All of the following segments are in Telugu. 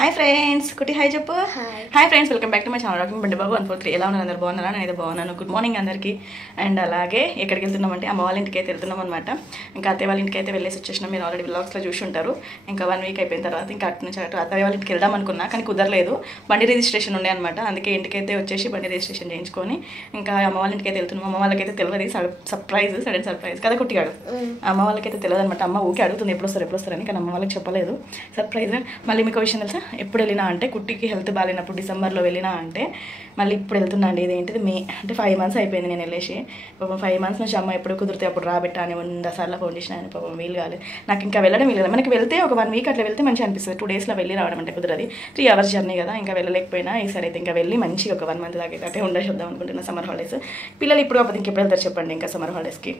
హాయ్ ఫ్రెండ్స్ కుట్టి హాయ్ చెప్పు. Hi friends, welcome back to my channel rocking బండి బాబు 143. ఎలా ఉన్నారు అందరు? బాగున్నారా? నేనైతే బాగున్నాను. గుడ్ మార్నింగ్ అందరికీ. అండ్ అలాగే ఎక్కడికి వెళ్తున్నామంటే అమ్మ వాళ్ళ ఇంటికి అయితే వెళ్తున్నాం అనమాట. ఇంకా అత్తయ్య వాళ్ళ ఇంటికి అయితే వెళ్ళేసి వచ్చేసినాం. మీరు ఆల్రెడీ వ్లాగ్స్లో చూసి ఉంటారు. ఇంకా 1 వీక్ అయిపోయిన తర్వాత ఇంకా అటు నుంచి అటు అత్తయ్య వాళ్ళ ఇంటికి వెళ్దాం అనుకున్నా, కానీ కుదరలేదు. బండి రిజిస్ట్రేషన్ ఉండే అనమాట. అందుకే ఇంటికైతే వచ్చేసి బండి రిజిస్ట్రేషన్ చేయించుకొని ఇంకా అమ్మ వాళ్ళ ఇంటికి అయితే వెళ్తున్నాం. అమ్మ వాళ్ళకైతే తెలియదు, సడన్ సర్ప్రైజ్ కదా కుట్టిగాడు. అమ్మ వాళ్ళకైతే తెలియదు అనమాట. అమ్మ ఊకే అడుగుతుంది ఎప్పుడు వస్తారని, కానీ అమ్మ వాళ్ళకి చెప్పలేదు. సర్ప్రైజ్. మళ్ళీ మీకు విషయం తెలుసా, ఎప్పుడు వెళ్ళినా అంటే కుట్టికి హెల్త్ బాగాలేనప్పుడు డిసెంబర్లో వెళ్ళినా అంటే మళ్ళీ ఇప్పుడు వెళ్తున్నా అండి. ఇదేంటిది మే అంటే 5 months అయిపోయింది నేను వెళ్ళేసి. పాపం 5 months నుంచి అమ్మ ఎప్పుడు కుదిరితే అప్పుడు రాబెట్టా అని 100 సార్లు ఫోన్ చేసిన ఆయన పాపం వీలు కాలేదు. నాకు ఇంకా వెళ్ళడం వీలు. మనకి వెళ్తే ఒక 1 week అట్లా వెళ్తే మంచిగా అనిపిస్తుంది. 2 daysలో వెళ్ళి రావడం అంటే కుదరది. 3 hours జర్నీ కదా, ఇంకా వెళ్ళలేకపోయినా ఈసారి అయితే ఇంకా వెళ్ళి మంచిగా ఒక 1 month దాకా అయితే ఉండేసి వద్దాం అనుకుంటున్నా. సమ్మర్ హాలిడేస్ పిల్లలు ఇప్పుడు కాకపోతే ఇంకెప్పుడు వెళ్తారు చెప్పండి. ఇంకా సమ్మర్ హాలిడేస్కి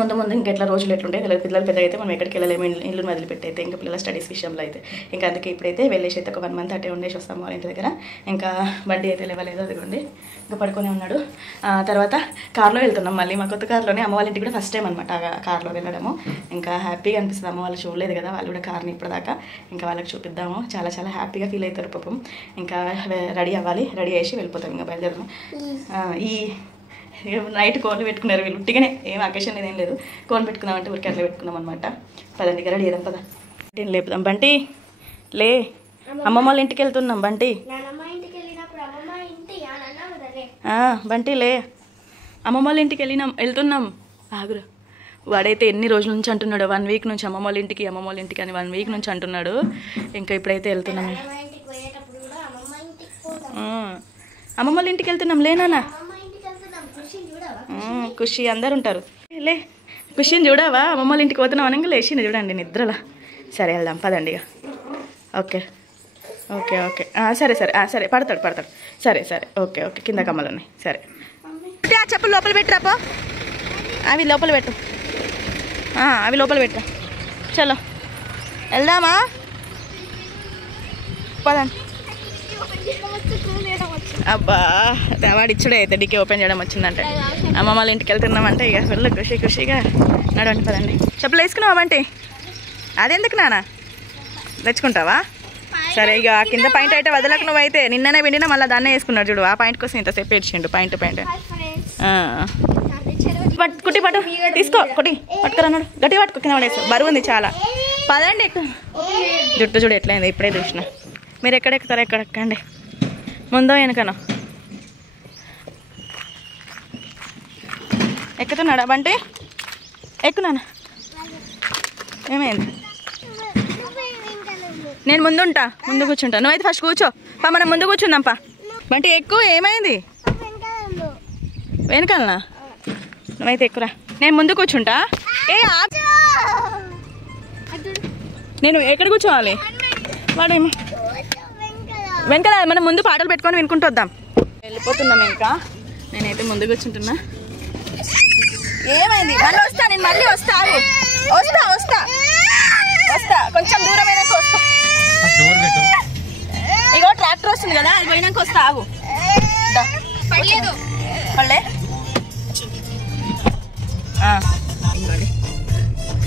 ముందు ఇంకెట్లా రోజులు ఎట్లుంటే పిల్లలు పెద్ద అయితే మనం ఎక్కడికి వెళ్ళలేము, ఇల్లు వదిలిపెట్టయితే ఇంకా పిల్లల స్టడీస్ విషయంలో అయితే ఇంకా అందుకే ఇప్పుడైతే వెళ్ళేసి అయితే ఒక 1 month అటే ఉండేసి వస్తాము వాళ్ళ ఇంటి దగ్గర. ఇంకా బండి అయితే లేవలేదు, అదిగోండి ఇంకా పడుకొని ఉన్నాడు. తర్వాత కార్లో వెళ్తున్నాం మళ్ళీ, మా కొత్త కార్లోనే. అమ్మ వాళ్ళ ఇంటికి కూడా ఫస్ట్ టైం అనమాట కార్లో వెళ్ళడము. ఇంకా హ్యాపీగా అనిపిస్తుంది. అమ్మ వాళ్ళు చూడలేదు కదా, వాళ్ళు కూడా కార్ని ఇప్పటిదాకా. ఇంకా వాళ్ళకి చూపిద్దాము, చాలా చాలా హ్యాపీగా ఫీల్ అవుతారు పాపం. ఇంకా రెడీ అవ్వాలి, రెడీ చేసి వెళ్ళిపోతాం. ఇంకా బయలుదేరము. ఈ నైట్ కోన్లు పెట్టుకున్నారు వీళ్ళు, ఉట్టిగానే ఏం అకేషన్ ఏం లేదు. కోన్ పెట్టుకున్నామంటే ఊరికి అట్లా పెట్టుకున్నాం అనమాట. పదండి రెడీ చేద్దాం, పద లేపుదాం. బంటి లే, అమ్మమ్మ వాళ్ళ ఇంటికి వెళ్తున్నాం. బంటి బంటి లే, అమ్మమ్మ వాళ్ళ ఇంటికి వెళ్తున్నాం. ఆగురా, వాడైతే ఎన్ని రోజుల నుంచి అంటున్నాడు, 1 week నుంచి అమ్మమ్మ వాళ్ళ ఇంటికి అని 1 week నుంచి అంటున్నాడు. ఇంకా ఇప్పుడైతే వెళ్తున్నాం. అమ్మమ్మ వాళ్ళ ఇంటికి వెళ్తున్నాం లేనా? ఖుషి అందరు ఉంటారు. లే ఖుషిని చూడవా? అమ్మమ్మ ఇంటికి పోతున్నాం అనగా లేచింది చూడండి నిద్రలా. సరే వెళ్దాం పదండి ఇక. ఓకే ఓకే ఓకే సరే పడతాడు. సరే ఓకే కింద కమ్మలు ఉన్నాయి. సరే ఆ చెప్పులు లోపల పెట్టిరాపో, అవి లోపల పెట్టు, అవి లోపల పెట్టరా. చలో వెళ్దామా, పదండి. అబ్బా వాడు ఇచ్చుడే అయితే డికే ఓపెన్ చేయడం వచ్చిందంటే అమ్మమ్మ వాళ్ళ ఇంటికి వెళ్తున్నామంటే ఇక ఫుల్ ఖుషిగా నడవండి పదండి. చెప్పులు వేసుకున్నావా బంటి? అదెందుకు నాన్న తెచ్చుకుంటావా? సరే ఇక కింద పాయింట్ అయితే వదలకు నువ్వు. అయితే నిన్ననే విండినా మళ్ళీ దాన్నే వేసుకున్నాడు చూడు. ఆ పాయింట్ కోసం ఇంతసేపు ఏడ్చిండు. పాయింట్ కుట్టి పట్టు తీసుకో, కుట్టి పట్టుకురాన్నాడు. గట్టి పట్టుకో, కింద పడేస్తావు, బరువు ఉంది చాలా. పదండి జుట్టు చూడు ఎట్లయింది, ఇప్పుడే చూసిన. మీరు ఎక్కడెక్కుతారో ఎక్కడెక్కండి, ముందో వెనకనో. ఎక్కుతున్నాడా బంటి? ఎక్కున్నానా? ఏమైంది? నేను ముందు కూర్చుంటా, నువ్వైతే ఫస్ట్ కూర్చో. మనం ముందు కూర్చుందాంపా. బంటి ఎక్కువ. ఏమైంది? వెనకాలనా? నువ్వైతే ఎక్కురా, నేను ముందు కూర్చుంటా. నేను ఎక్కడ కూర్చోవాలి? వాడేమో వెనకాల, మనం ముందు పాటలు పెట్టుకొని వినుకుంటూ వద్దాం. వెళ్ళిపోతున్నాం. ఇంకా నేనైతే ముందు కూర్చుంటున్నా. ఏమైంది? నేను మళ్ళీ వస్తా కొంచెం దూరమైనాక వస్తా. ఇగో ట్రాక్టర్ వస్తుంది కదా, అది పోయినాక వస్తా. ఆగు పడలే.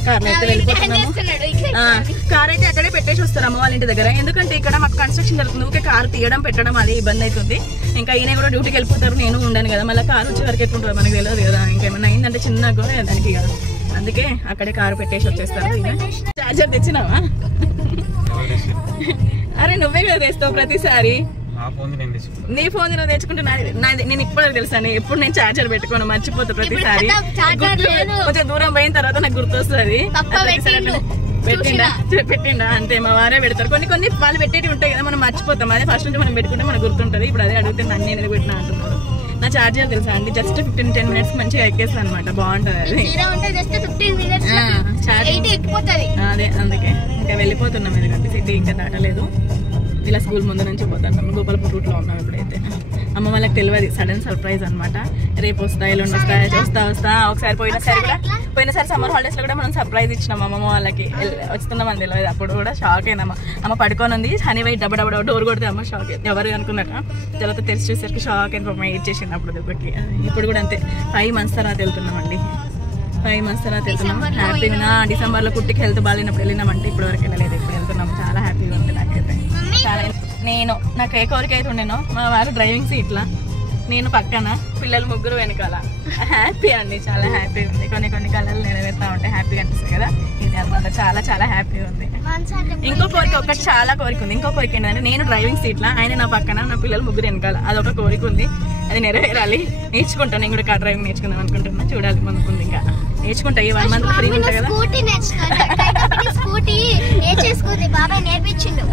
కార్లో అయితే వెళ్ళిపోతున్నాము. కార్ అయితే అక్కడే పెట్టేసి వస్తారు అమ్మ వాళ్ళ ఇంటి దగ్గర. ఎందుకంటే ఇక్కడ మాకు కన్స్ట్రక్షన్ జరుగుతుంది. ఊకే కారు తీయడం పెట్టడం అది ఇబ్బంది అవుతుంది. ఇంకా ఈయన కూడా డ్యూటీకి వెళ్ళిపోతారు, నేను ఉండను కదా. మళ్ళీ కారు వచ్చే వరకు ఎట్లుంటుందో మనకు తెలియదు కదా. ఇంకేమైనా అయిందంటే చిన్నగా కూడా దానికి కదా, అందుకే అక్కడే కారు పెట్టేసి వచ్చేస్తారు. చార్జర్ తెచ్చినావా? అరే నువ్వే కదా తెస్తావు ప్రతిసారి. నీ ఫోన్ నువ్వు తెచ్చుకుంటే నేను ఇప్పుడు తెలుసా, ఎప్పుడు నేను చార్జర్ పెట్టుకోను, మర్చిపోతా ప్రతిసారి. కొంచెం దూరం పోయిన తర్వాత నాకు గుర్తొస్తుంది. పెట్టిండా అంతే, మా వారే పెడతారు. కొన్ని వాళ్ళు పెట్టేవి ఉంటాయి కదా, మనం మర్చిపోతాం. అదే ఫస్ట్ నుంచి మనం పెట్టుకుంటే మనకు గుర్తుంటుంది. ఇప్పుడు అదే అడిగితే నన్ను నేను పెట్టినా అంటున్నారు. నా చార్జర్ తెలుసా అండి, జస్ట్ 15-10 minutes మంచిగా ఎక్కేస్తాను అనమాట. బాగుంటుంది అది. అదే అందుకే ఇంకా వెళ్ళిపోతున్నాం. ఎందుకంటే సిటీ ఇంకా దాటలేదు. ఇలా స్కూల్ ముందు నుంచి పోతాను. గోపాలపూర్ రూట్లో ఉన్నాం ఇప్పుడైతే. అమ్మ వాళ్ళకి తెలియదు, సడన్ సర్ప్రైజ్ అనమాట. రేపు వస్తా, ఎల్లుండి వస్తా. ఒకసారి పోయినసారి సమ్మర్ హాలిడేస్లో కూడా మనం సర్ప్రైజ్ ఇచ్చినాం అమ్మమ్మ వాళ్ళకి. వస్తున్నామని తెలియదు. అప్పుడు కూడా షాక్ అయినామా. అమ్మ పడుకొని ఉంది, హనీ వైట్ డబ్బా డోర్ కొడితే అమ్మ షాక్ అయింది. ఎవరు అనుకున్నట్ట తర్వాత తెరిచి చూసేసరికి షాక్ అయిన పాపం ఇచ్చేసింది అప్పుడు దెబ్బకి. ఇప్పుడు కూడా అంతే. 5 months తర్వాత వెళ్తున్నామండి. 5 months తర్వాత వెళ్తున్నాం. హ్యాపీగా డిసెంబర్లో కుట్టికి హెల్త్ బాగాలేనప్పుడు వెళ్ళినామంటే ఇప్పుడు వరకు వెళ్ళలేదు. ఇప్పుడు వెళ్తున్నాం. చాలా హ్యాపీగా ఉంది నాకైతే. నాకు ఏ కోరిక అయితే ఉండేనో మా వారు డ్రైవింగ్ సీట్లా, నేను పక్కన, పిల్లలు ముగ్గురు వెనకాల. హ్యాపీ అండి, చాలా హ్యాపీ ఉంది. కొన్ని కళలు నెరవేరుతా ఉంటాయి, హ్యాపీగా అనిపిస్తుంది కదా. ఇది అనమాట, చాలా చాలా హ్యాపీగా ఉంది. ఇంకో కోరిక ఒకటి చాలా కోరిక ఉంది. ఇంకో కోరిక ఏంటంటే నేను డ్రైవింగ్ సీట్లా, ఆయన నా పక్కన, నా పిల్లలు ముగ్గురు వెనకాల. అదొక కోరిక ఉంది, అది నెరవేరాలి. నేర్చుకుంటాను, నేను కూడా కార్ డ్రైవింగ్ నేర్చుకుందాం అనుకుంటున్నా. చూడాలి మనకుంది, ఇంకా నేర్చుకుంటా. ఈ 1 month ఫ్రీ ఉంటాయి కదా.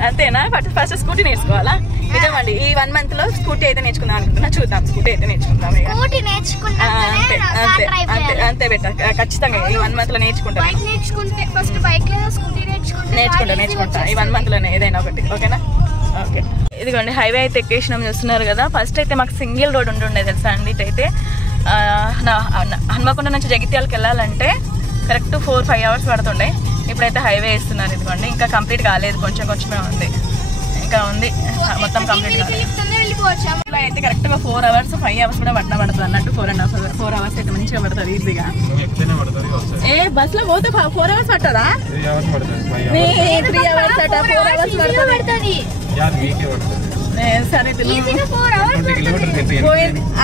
అంతేనా? ఫస్ట్ స్కూటీ నేర్చుకోవాలా? ఇదేమండి, ఈ 1 month లో స్కూటీ అయితే నేర్చుకుందాం అనుకుంటున్నా. చూద్దాం, స్కూటీ అయితే నేర్చుకుందాం. అంతే బెట్ట, ఖచ్చితంగా ఈ 1 month లో నేర్చుకుంటా. ఈ 1 month లోనే ఏదైనా ఒకటి. ఓకేనా? ఓకే. ఇదిగోండి హైవే అయితే ఎక్కేసినాం, చూస్తున్నారు కదా. ఫస్ట్ అయితే మాకు సింగిల్ రోడ్ ఉంటుండే తెలుసా అండి. ఇటైతే హన్మకొండ నుంచి జగిత్యాలకు వెళ్ళాలంటే కరెక్ట్ 4-5 hours పడుతుండే. ఇప్పుడైతే హైవే వేస్తున్నారు. ఇదిగోండి ఇంకా కంప్లీట్ కాలేదు, కొంచెమే ఉంది, ఇంకా ఉంది, మొత్తం కంప్లీట్ కాలేదు. ఇలా అయితే కరెక్ట్గా 4 hours 5 hours కూడా పడుతుంది అన్నట్టు. 4 hours అయితే మంచిగా పడుతుంది ఈజీగా. ఏ బస్ లో పోతే 4 hours పట్టదా? 3 hours అట, 4 hours పడుతుంది. సరే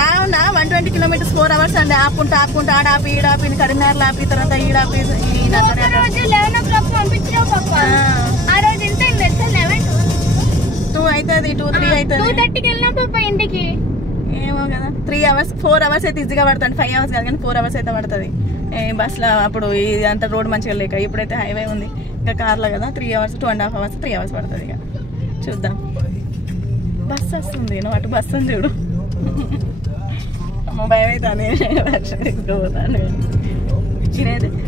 అవునా? 120 kilometers 4 hours అండి. ఆపుకుంటా ఆడాపి ఈడాపి కరీంనగర్ ఆపి, తర్వాత ఈడాపి 2 అవుతుంది, 2-3 అవుతుంది. 2:30కి వెళ్ళినా పాప ఇంటికి. ఏమో కదా, 3 hours 4 hours అయితే ఈజీగా పడుతుంది. 5 hours కాదు కానీ 4 hours అయితే పడుతుంది బస్లో. అప్పుడు ఇది అంత రోడ్ మంచిగా లేక, ఇప్పుడైతే హైవే ఉంది. ఇంకా కార్లో కదా 3 hours 2.5 hours 3 hours పడుతుంది. ఇక చూద్దాం. బస్సు వస్తుంది, నువ్వు అటు బస్సు ఉంది చూడు. అమ్మ భయం అవుతుంది, వర్షం తీసుకుపోతాను.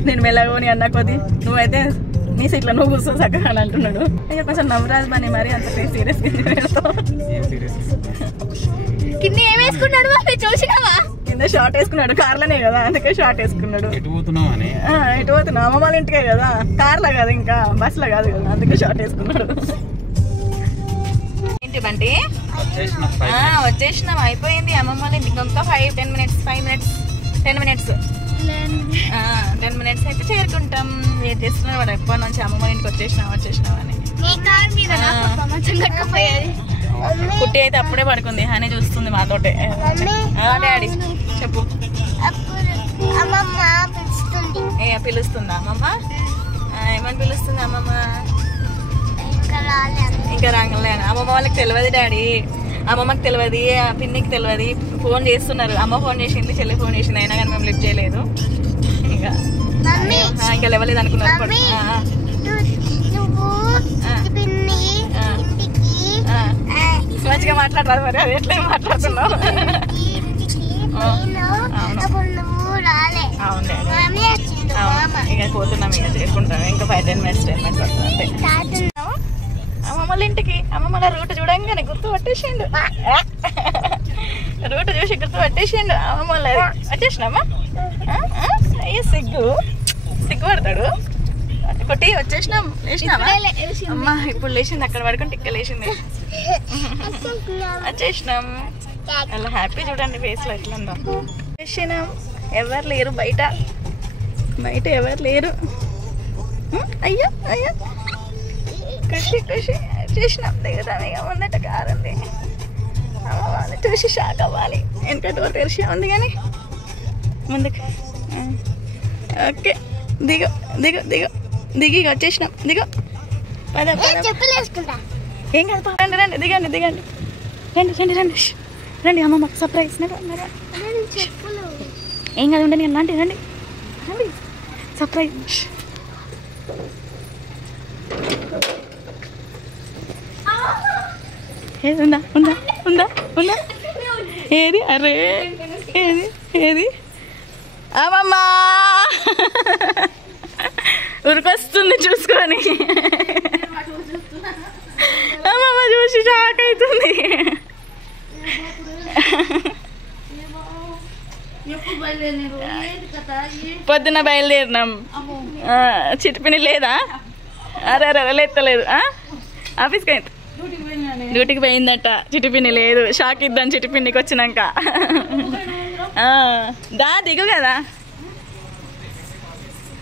నేను మెల్లగోని అన్న కొద్ది, నువ్వైతే నీ సీట్లో నువ్వు కూర్చో చక్కగా అని అంటున్నాడు. ఇక కొంచెం నవ్వరాజు పని మరి అంత సీరియస్ కింద ఏం వేసుకున్నాడు చూసినావా? కింద షార్ట్ వేసుకున్నాడు, కార్లోనే కదా, అందుకే షార్ట్ వేసుకున్నాడు. ఎటు పోతున్నావు? అమ్మ వాళ్ళ ఇంటికే కదా, కార్లో కదా, ఇంకా బస్లో కాదు కదా, అందుకే షార్ట్ వేసుకున్నాడు. ఏంటి బంటి? వచ్చేసినాం, అయిపోయింది అమ్మమ్మ వాళ్ళ ఇంటికి. ఇంకా 10 minutes అయితే చేరుకుంటాం. ఏం చేస్తున్నాడు వాడు ఎప్పటి నుంచి, అమ్మమ్మ ఇంటికి వచ్చేసినాం అని. కుట్టి అయితే అప్పుడే పడుకుంది, హనీ చూస్తుంది మాతోటే. డాడీ చెప్పు. పిలుస్తుందా అమ్మమ్మ? ఏమని పిలుస్తుంది అమ్మమ్మ? ఇంకా రాగలే. అమ్మమ్మ వాళ్ళకి తెలియదు డాడీ, అమ్మమ్మకి తెలియదు, పిన్నికి తెలియదు. ఫోన్ చేస్తున్నారు, అమ్మ ఫోన్ చేసింది, చెల్లి ఫోన్ చేసింది, అయినా కానీ మేము లిఫ్ట్ చేయలేదు. ఇంకా లేవలేదు అనుకున్నారు. మంచిగా మాట్లాడరాదు మరి, అది ఎట్లా మాట్లాడుతున్నావు? ఇక పోతున్నాం, ఇక చేసుకుంటాం. ఇంకా 5-10 minutes పడుతుంది అంతే. అమ్మమ్మల ఇంటికి. అమ్మమ్మల రూట్ చూడంగానే గుర్తు పట్టేసిండు, రూట్ చూసి గుర్తు పట్టేసిండు. అమ్మమ్మల వచ్చేసినామా? అయ్యో సిగ్గుపడతాడు. కొట్టి వచ్చేసినాం. లేచినామా? అమ్మ ఇప్పుడు లేచింది, అక్కడ పడుకుంటే ఇక్కడ లేచింది. వచ్చేసినాం. అలా హ్యాపీ చూడండి ఫేస్ లో ఎట్లా ఉందో. వచ్చేసినాం, ఎవరు లేరు బయట ఎవరు లేరు. అయ్యో ఖుషి చేసినాం. దిగుతాం, ఇక ముందట కారు ఉంది. అమ్మ వాళ్ళు చూసి షాక్ అవ్వాలి. వెనక డోర్ తెరిచి ఉంది కానీ ముందుకు. ఓకే దిగి వచ్చేసినాం. దిగో ఏం కాదు, రండి అమ్మమ్మ సర్ప్రైజ్. ఏం కాదు, ఉండండి రండి సర్ప్రైజ్. ఏది ఉందా? ఏది? అరే ఏది? అమ్మమ్మ ఉరికొస్తుంది చూసుకొని. అమ్మమ్మ చూసి షాక్ అవుతుంది. పొద్దున బయలుదేరినాం. చిటిపిని లేదా? అరే లేత్తలేదు. ఆఫీస్కి అయింది, డ్యూటీకి పోయిందట. చిటిపిని లేదు, షాక్ ఇద్దాం చిటిపిన్నికి వచ్చినాక. దిగు కదా,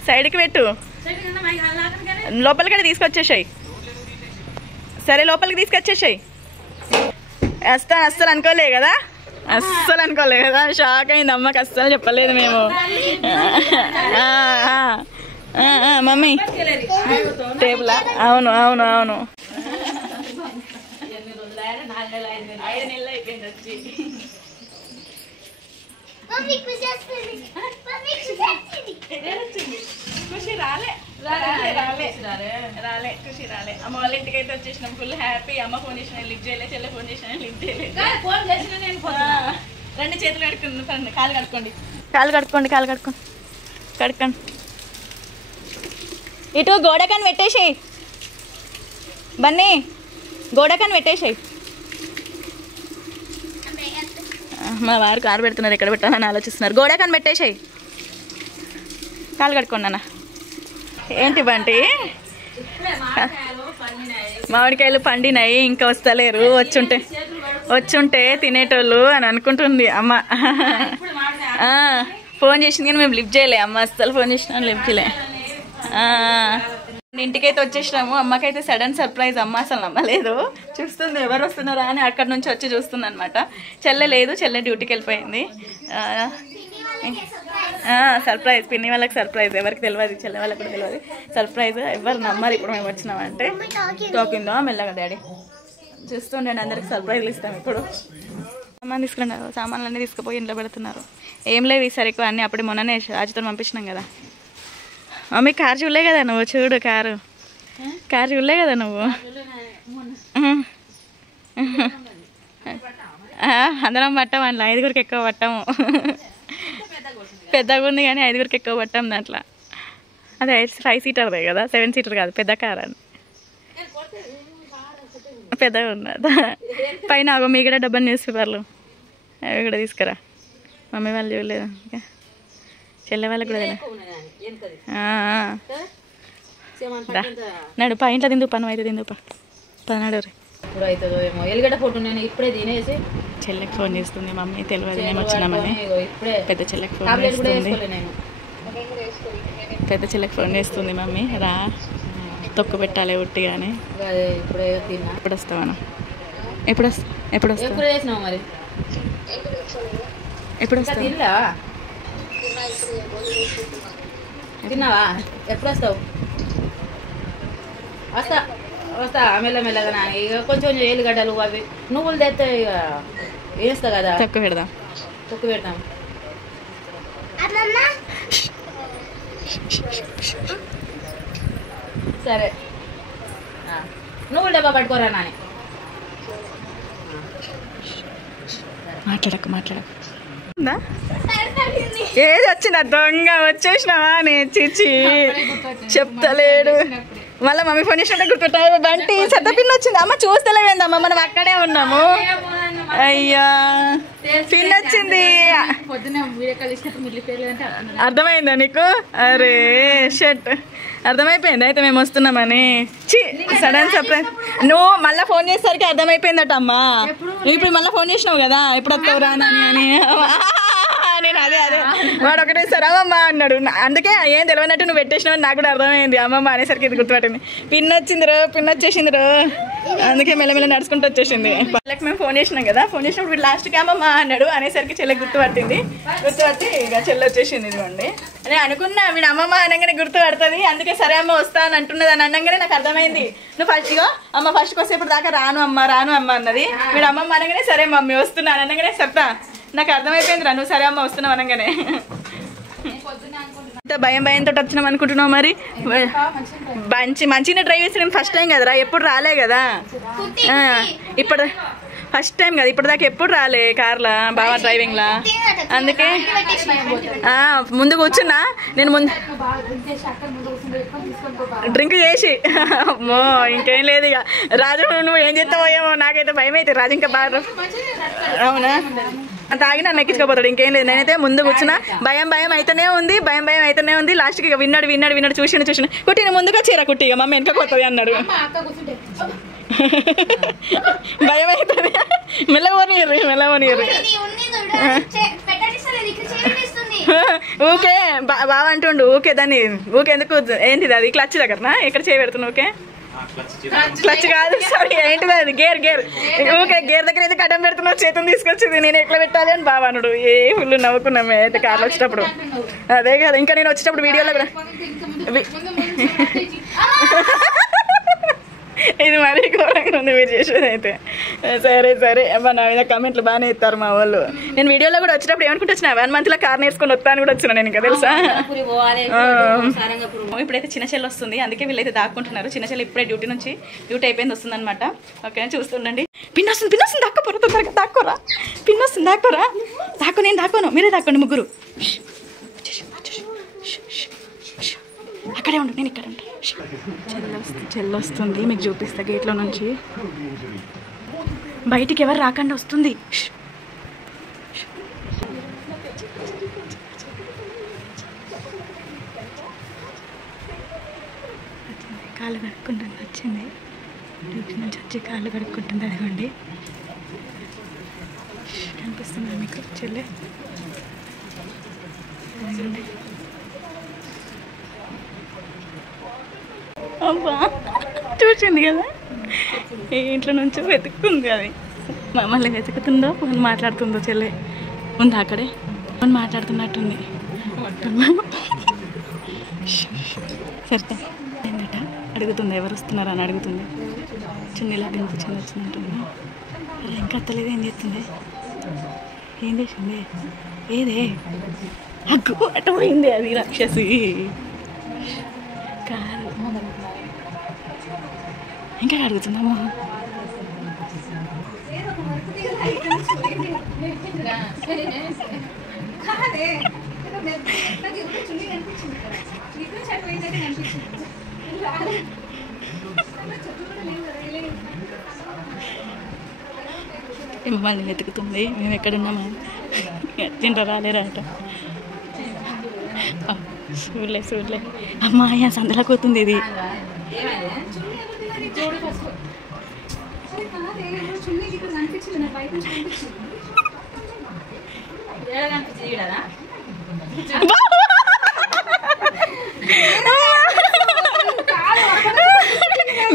సైడ్కి పెట్టు. లోపలికి తీసుకొచ్చేసాయి. సరే లోపలికి తీసుకొచ్చేసాయి. వస్తాను అస్సలు అనుకోలే కదా, అస్సలు అనుకోలే కదా. షాక్ అయింది అమ్మకి, అస్సలు చెప్పలేదు మేము. మమ్మీ టేబుల్ అవును అవును అవును. 5 నెలలు అయిపోయింది వచ్చి. ఖుషి రాలే ఖుషి రాలే. అమ్మ వాళ్ళ ఇంటికి అయితే వచ్చేసినాం, ఫుల్ హ్యాపీ. అమ్మ ఫోన్ చేసిన లిఫ్ట్ చేయలే, చెల్లె ఫోన్ చేసిన లిఫ్ట్ చేయలేదు. రెండు చేతులు కడుక్కుంది, కాలు కడుక్కోండి, కాలు కడుక్కోండి, కాలు కడుక్కోండి, కడుక్కోండి. ఇటు గోడకని పెట్టేసేయి బన్నీ, గోడకని పెట్టేసేయి. మా వారు కారు పెడుతున్నారు, ఎక్కడ పెట్టాలని ఆలోచిస్తున్నారు. గోడకని పెట్టేసేయి, కాలు కడుక్కోండి అన్న. ఏంటి బంటి, మామిడికాయలు పండినాయి, ఇంకా వస్తలేరు. వచ్చుంటే తినేటోళ్ళు అని అనుకుంటుంది అమ్మ. ఫోన్ చేసింది కానీ మేము లిఫ్ట్ చేయలే. అమ్మ అస్సలు ఫోన్ చేసినా లిఫ్ట్ చేయలే. ఇంటికైతే వచ్చేసినాము. అమ్మకైతే సడన్ సర్ప్రైజ్. అమ్మ అసలు నమ్మలేదు, చూస్తుంది ఎవరు వస్తున్నారా అని. అక్కడి నుంచి వచ్చి చూస్తుంది అనమాట. చెల్లె లేదు, చెల్లె డ్యూటీకి వెళ్ళిపోయింది. సర్ప్రైజ్, పిన్ని వాళ్ళకి సర్ప్రైజ్, ఎవరికి తెలియదు, చెల్లె వాళ్ళకి కూడా తెలియదు. సర్ప్రైజ్, ఎవరు నమ్మరు ఇప్పుడు మేము వచ్చినామంటే. టోకిందో మెల్లగా డాడీ చూస్తుండే, అందరికి సర్ప్రైజ్లు ఇస్తాం. ఇప్పుడు సామాన్ తీసుకున్నారు, సామాన్లన్నీ తీసుకుపోయి ఇంట్లో పెడుతున్నారు. ఏం లేవు ఈసారి ఎక్కువ, అన్నీ అప్పుడు మొన్ననే రాజుతో పంపించినాం కదా. మమ్మీ కారు చూడలే కదా నువ్వు, చూడు కారు చూడలే కదా నువ్వు. అందరం పట్టాం అందులో, 5గురికి ఎక్కువ పట్టాము. పెద్దగా ఉంది కానీ 5గురికి ఎక్కువ పట్టాం దాంట్లో. అదే 5 సీటర్దే కదా, 7 సీటర్ కాదు, పెద్ద కార్ అని. పెద్దగా ఉన్నది పైన. మీ కూడా డబ్బా న్యూస్ పేపర్లు అవి కూడా తీసుకురా. మమ్మీ వాళ్ళు చూడలేదు, చెల్లె వాళ్ళకి కూడా నడు పా, ఇంట్లో తిందు పని అయితే తిందు పన్నాడు. ఎల్లిగడ్డ ఫోటో నేను ఇప్పుడే తినేసి చెల్లెకి ఫోన్ చేస్తుంది మమ్మీ, తెలియదు మేము వచ్చినామని. పెద్ద చెల్లెకి ఫోన్ చేస్తుంది, పెద్ద చెల్లెకి ఫోన్ చేస్తుంది మమ్మీ, రా తొక్కు పెట్టాలి ఉట్టిగానే. ఎప్పుడు వస్తావా, ఎప్పుడు చేసినావు మరి, ఎప్పుడు వస్తావు, తిన్నావా, ఎప్పుడు వస్తావు? వస్తా మెల్లమెల్లగా నాని. ఇక కొంచెం ఎల్లిగడ్డలు అవి నువ్వులు తెస్తే ఇక వేస్తా కదా, తొక్కు పెడదాం. సరే, నువ్వులు డబ్బా పట్టుకోరా నాని. మాట్లాడకు ఏది వచ్చిందా దొంగ, వచ్చేసినావా నే చిచ్చి చెప్తలేడు. మళ్ళీ మమ్మీ ఫోన్ చేసినట్టే గుర్తుపెట్టావు. బంటి చెత్త పిన్ వచ్చింది. అమ్మ చూస్తలేవేందమ్మా, మనం అక్కడే ఉన్నాము. అయ్యా పిన్ వచ్చింది, అర్థమైందా నీకు? అరే షట్, అర్థమైపోయింది అయితే మేము వస్తున్నామని. Sudden surprise. నువ్వు మళ్ళీ ఫోన్ చేసేసరికి అర్థమైపోయిందట అమ్మా. నువ్వు ఇప్పుడు మళ్ళీ ఫోన్ చేసినావు కదా, ఎప్పుడు వస్తావు రానని అని. నేను అదే వాడు ఒకటే సరే అమ్మమ్మ అన్నాడు. అందుకే ఏం తెలియనట్టు నువ్వు పెట్టేసినావని నాకు కూడా అర్థమైంది. అమ్మమ్మ అనేసరికి ఇది గుర్తుపట్టింది. పిన్ వచ్చేసింది రో, అందుకే మెల్లమెల్ల నడుచుకుంటూ వచ్చేసింది. వాళ్ళకి మేము ఫోన్ చేసినాం కదా, ఫోన్ చేసినప్పుడు వీడు లాస్ట్కి అమ్మమ్మ అన్నాడు అనేసరికి చెల్లెకి గుర్తుపట్టి ఇక చెల్లె వచ్చేసింది. ఇదిగోండి నేను అనుకున్నా వీడు అమ్మమ్మ అనగానే గుర్తుపడుతుంది, అందుకే సరే అమ్మ వస్తా అని అంటున్నది అని అనగానే నాకు అర్థమైంది. నువ్వు ఫస్ట్ ఇగో అమ్మ ఫస్ట్కి వస్తే ఇప్పుడు దాకా రాను అమ్మ అన్నది. వీడు అమ్మమ్మ అనగానే సరే మమ్మీ వస్తున్నాను అనగానే చెప్తా, నాకు అర్థమైపోయింది రా నువ్వు సరే అమ్మ వస్తున్నావు అనగానే. భయంతో వచ్చినాం అనుకుంటున్నావు మరి. మంచిగా డ్రైవ్ చేసి ఫస్ట్ టైం కదరా, ఎప్పుడు రాలే కదా, ఇప్పుడు ఫస్ట్ టైం కదా, ఇప్పటిదాకా ఎప్పుడు రాలే కార్లా బాగా డ్రైవింగ్లా. అందుకే ముందు కూర్చున్నా నేను, ముందు డ్రింక్ చేసి. అమ్మో ఇంకేం లేదు ఇక. రాజు నువ్వు ఏం చేస్తావో ఏమో, నాకైతే భయం అయితే. రాజు ఇంకా బాగా అవునా తాగి నన్ను ఎక్కించుకోపోతాడు, ఇంకేం లేదు. నేనైతే ముందు కూర్చున్నా, భయం అయితేనే ఉంది. లాస్ట్కి ఇక విన్నాడు చూసిన కుట్టి నేను ముందుగా చీర కుట్టి ఇక మమ్మీ వెనక పోతుంది అన్నాడు. భయం అవుతుంది, మెల్లవనియరు. ఊకే బాగా అంటుండు, ఊకే దాన్ని ఊకే ఎందుకు ఏంటిది అది క్లచ్ దగ్గరనా ఎక్కడ చేయి పెడుతున్నా ఊకే క్లచ్ కాదు సారీ ఏంటిది అది గేర్ గేర్ దగ్గర అయితే కటం పెడుతున్నావు చేతులు తీసుకొచ్చింది నేను ఎట్లా పెట్టాలి అని బాబానుడు ఏ ఫుల్ నవ్వుకున్నామే అయితే కార్లో వచ్చేటప్పుడు అదే కదా ఇంకా నేను వచ్చేటప్పుడు వీడియోలో కూడా ఇది మరీ ఘోరంగా ఉంది మీరు చేసేది అయితే సరే అమ్మా నా మీద కామెంట్లు బాగానే ఇస్తారు మా వాళ్ళు నేను వీడియోలో కూడా వచ్చేటప్పుడు ఏమనుకుంటూ వచ్చిన 1 monthలో కార్ నేర్చుకొని వస్తాను కూడా వచ్చినా నేను ఇంకా తెలుసా ఇప్పుడైతే చిన్న చెల్లి వస్తుంది అందుకే వీళ్ళైతే దాక్కుంటున్నారు చిన్న చెల్లి ఇప్పుడే డ్యూటీ అయిపోయింది వస్తుంది అనమాట ఓకే చూస్తుండండి పిన్ వస్తుంది దాక్కోరా తొందరగా దాక్కోరా పిన్ వస్తుంది దాక్కోరా నేను దాక్కోను మీరే దాక్కోండి ముగ్గురు అక్కడే ఉండు నేను ఇక్కడ ఉంటాను చెల్లి వస్తుంది మీకు చూపిస్తా గేట్లో నుంచి బయటికి ఎవరు రాకుండా వస్తుంది కాళ్ళు కడుక్కుంటుంది వచ్చింది డ్యూటీ నుంచి వచ్చి కాళ్ళు కడుక్కుంటుంది అదిగోండి కనిపిస్తుందా మీకు చెల్లి అదిగోండి అబ్బా చూసింది కదా ఇంట్లో నుంచి వెతుక్కుంది అది మళ్ళీ వెతుకుతుందో ఫోన్ మాట్లాడుతుందో చెల్లె ఉందా అక్కడే ఫోన్ మాట్లాడుతున్నట్టుంది సరే ఏంటట అడుగుతుంది ఎవరు వస్తున్నారా అని అడుగుతుంది చున్నీలా చిన్న వచ్చినట్టుంది ఇంకా అత్తలేదు ఏం చేస్తుంది ఏం చేసింది ఏదే అగ్గు అటు పోయింది అది రాక్షసి కాదు ఇంకా అడుగుతున్నాము మమ్మల్ని వెతుకుతుంది మేము ఎక్కడున్నామా తింటా రాలేరా అట చూడలే అమ్మాయి సందలా పోతుంది ఇది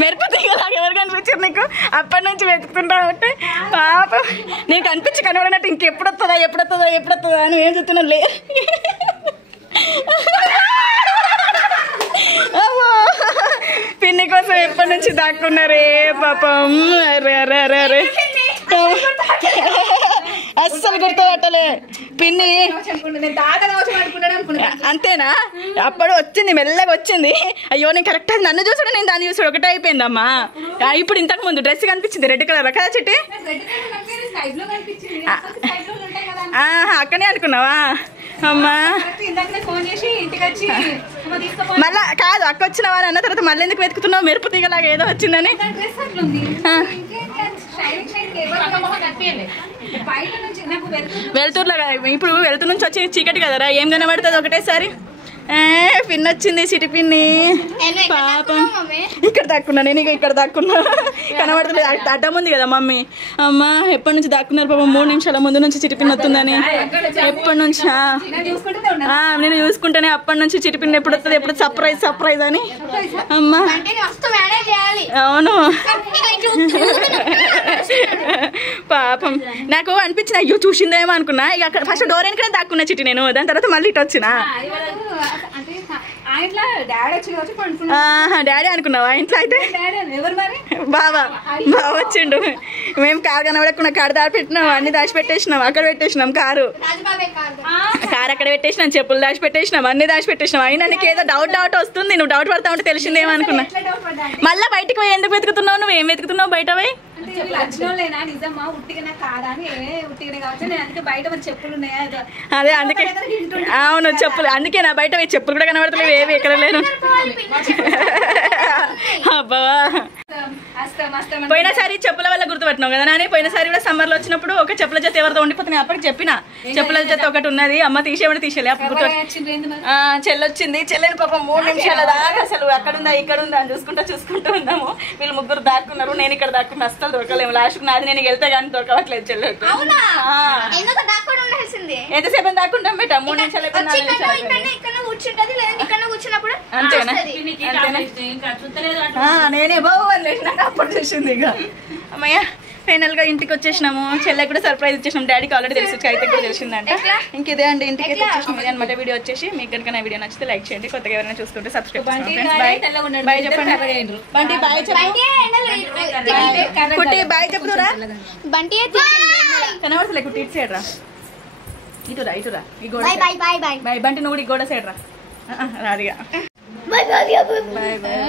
మెరుపుతీగలాగా ఎవరు కనిపించారు నీకు అప్పటి నుంచి వెతుకుతుంటా ఉంటే పాప నేను కనబడినట్టు ఇంకెప్పుడు వస్తుందా అని ఏం చెప్తున్నాను లే పిన్ని కోసం ఎప్పటి నుంచి దాక్కున్నారే పాపం అరే అస్సలు గుర్తుపట్టలే పిన్ని అంతేనా అప్పుడు వచ్చింది మెల్లగా వచ్చింది అయ్యో నేను కరెక్ట్ అది నన్ను చూసాడు నేను దాన్ని చూసాడు ఒకటే అయిపోయిందమ్మా ఇప్పుడు ఇంతకు ముందు డ్రెస్ కనిపించింది రెడ్ కలర్ కదా చెట్టి అక్కడే అనుకున్నావా అమ్మా మళ్ళా కాదు అక్క వచ్చినవా అన్న తర్వాత మళ్ళీ ఎందుకు వెతుకుతున్నావు మెరుపు తీగలాగా ఏదో వచ్చిందని వెళ్తూరులో కదా ఇప్పుడు వెళ్తూ నుంచి వచ్చి చీకటి కదరా ఏం కనబడుతుంది ఒకటేసారి పిన్ వచ్చింది సిటీ పిన్ని పాపం ఇక్కడ దాక్కున్నా నేను ఇక్కడ దాక్కున్నా కనబడతలేదు అడ్డం ఉంది కదా మమ్మీ అమ్మ ఎప్పటి నుంచి దాక్కున్నారు పాపం 3 నిమిషాల ముందు నుంచి చిటి పిన్ వస్తుందని ఎప్పటి నుంచి నేను చూసుకుంటేనే అప్పటి నుంచి చిటి పిన్ ఎప్పుడు వస్తుంది ఎప్పుడు సర్ప్రైజ్ అని అమ్మా అవును పాపం నాకు అనిపించిన అయ్యో చూసిందేమో అనుకున్నా ఇక అక్కడ ఫస్ట్ డోర్ వెనకనే దాక్కున్నా చిటి నేను దాని తర్వాత మళ్ళీ ఇటు వచ్చిన డాడీ అనుకున్నావా ఇంట్లో అయితే బాబా వచ్చిండు మేము కారు కనబడకుండా కారు దాచిపెట్టినాం అన్ని దాచిపెట్టేసినాం అక్కడ పెట్టేసినాం కారు అక్కడ పెట్టేసినాం చెప్పులు దాచిపెట్టేసినాం అన్ని దాచిపెట్టేసినాం అయినా నీకు ఏదో డౌట్ వస్తుంది నువ్వు డౌట్ పడతా ఉంటే తెలిసిందేమో అనుకున్నా మళ్ళీ బయటకు పోయి ఎందుకు వెతుకుతున్నావు నువ్వు ఏం వెతుకుతున్నావు బయట పోయి అదే అందుకే అవును చెప్పులు అందుకే నా బయట పోయి చెప్పులు కూడా కనబడతలేవు ఏవి ఎక్కడ లేను అబ్బా పోయినసారి చెప్పుల వల్ల గుర్తుపట్టినావు కదా నాని పోయినసారి కూడా సమ్మర్ లో వచ్చినప్పుడు ఒక చెప్పుల జత ఎవరితో ఉండిపోతున్నాయి అప్పటికి చెప్పిన చెప్పుల జత ఒకటి ఉన్నది అమ్మ తీసేమని తీసేలే అప్పుడు చెల్లొచ్చింది చెల్లెని పాపం 3 నిమిషాల దాకా అసలు అక్కడుందా ఇక్కడుందా అని చూసుకుంటూ ఉన్నాము వీళ్ళు ముగ్గురు దాక్కున్నారు నేను ఇక్కడ దాక్కున్నా అస్సలు దొరకలేము లాస్ట్ నాది నేను వెళ్తే కానీ దొరకవట్లేదు చెల్లె ఎంతసేపు దాక్కుంటాం బేట 3 నిమిషాలు నేనే బాబు లేచినాక అప్పుడు చూసింది ఇక అమ్మయ్య ఫైనల్ గా ఇంటికి వచ్చేసినాము చెల్లెకి కూడా సర్ప్రైజ్ ఇచ్చేసినాం డాడీకి ఆల్రెడీ తెలుసు అయితే కూడా తెలిసిందంట ఇంకేదే అండి ఇంటికి అయితే వచ్చేసినాం ఇది అనమాట వీడియో వచ్చేసి మీకు కనుక నా వీడియో నచ్చితే లైక్ చేయండి కొత్తగా ఎవరైనా చూస్తుంటే సబ్స్క్రైబ్ చేసుకోండి బాయ్ చెప్పండి బంటి బాయ్ చెప్పు కుట్టి బాయ్ చెప్పురా బంటి కనబడతలే కుట్టి ఇటు సైడ్ రా ఇటురా ఈ గోడ బాయ్ బంటి నువ్వు కూడా ఈ గోడ సైడ్ రా రాదిగా బాయ్